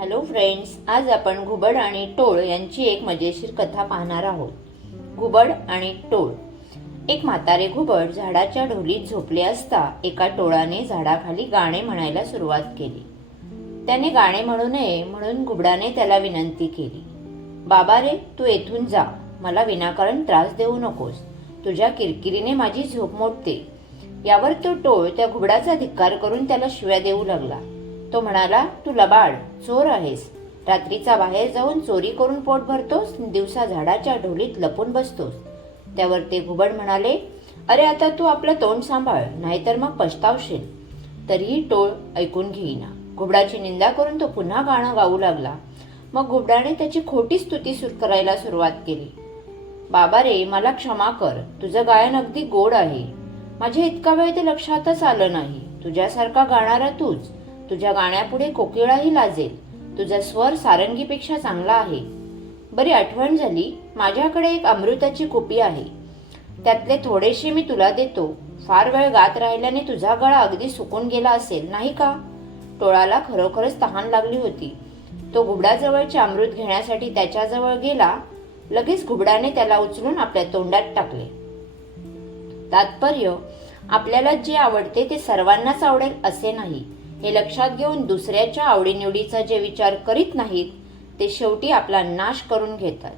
Hello friends आज आपण घुबड आणि टोळ यांची एक मजेशीर कथा पाहणार आहोत. घुबड आणि टोळ. एक म्हातारे घुबड झाडाच्या ढोलीत झोपले असता एका टोळाने झाडाखाली गाणे म्हणायला सुरुवात केली. त्याने गाणे म्हणू नये म्हणून घुबडाने त्याला विनंती केली. बाबा रे तू येथून जा. मला विनाकारण त्रास देऊ नकोस. तुझ्या किरकिरीने माझी झोप मोडते. यावर तो टोळ त्या घुबडाचा धिक्कार करून त्याला शिव्या देऊ लागला. तो म्हणाला तू लबाड चोर आहेस. रात्रीचा बाहेर जाऊन चोरी करून पोट भरतोस दिवसा झाडाच्या ढोलीत लपून बसतोस. त्यावर ते घुबड म्हणाले अरे आता तू आपलं तोंड सांभाळ नाहीतर मग पछतावशील. तरीही टोळ ऐकून घेईना. घुबडाची निंदा करून तो पुन्हा गाणं गाऊ लागला. मग घुबडाने त्याची खोटी स्तुती सुरू करायला सुरुवात केली. बाबा रे मला क्षमा कर. तुझं गायन अगदी गोड आहे. माझ्या इतका वेळ ते लक्षातच आलं नाही. तुझ्यासारखा गाणारा तूच. तुझ्या गाण्यापुढे कोकिळाही लाजेल. तुझा स्वर सारंगीपेक्षा चांगला आहे. बरी आठवण झाली. माझ्याकडे एक अमृताची कुपी आहे. त्यातले थोडेसे मी तुला देतो. फार वेळ गात राहिल्याने तुझा गळा अगदी सुकून गेला असेल नाही का? टोळाला खरोखरच तहान लागली होती. तो घुबडाजवळचे अमृत घेण्यासाठी त्याच्याजवळ गेला. लगेच घुबडाने त्याला उचलून आपल्या तोंडात टाकले. तात्पर्य आपल्याला जे आवडते ते सर्वांनाच आवडेल असे नाही. हे लक्षात घेऊन दुसऱ्याच्या आवडीनिवडीचा जे विचार करीत नाहीत ते शेवटी आपला नाश करून घेतात.